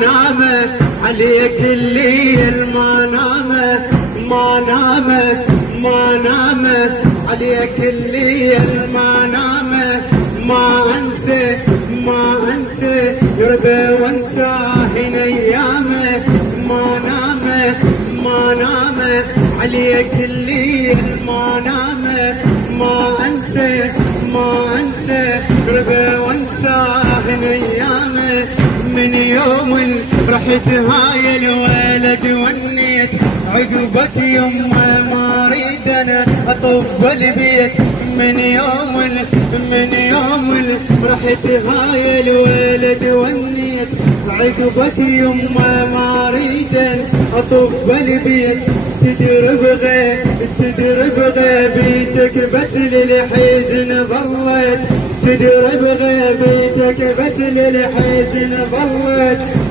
نامت عليك الليل، ما نامت ما نامت ما نامت عليك الليل، ما نامت ما انسى ما انسى يربى وانسى هنا ايامك، ما نامت ما نامت عليك الليل، ما نامت ما انسى ما انسى يربى وانسى هنا ايامك. من يوم رحت هاي الولد ونيت عقبك يمه ما اريد انا اطب البيت، من يوم رحت هاي الولد ونيت عقبك يمه ما اريد اطب البيت. تدرب غيبتك بس للحزن ظلت، تدرب غيبتك بس للحزن ظلت،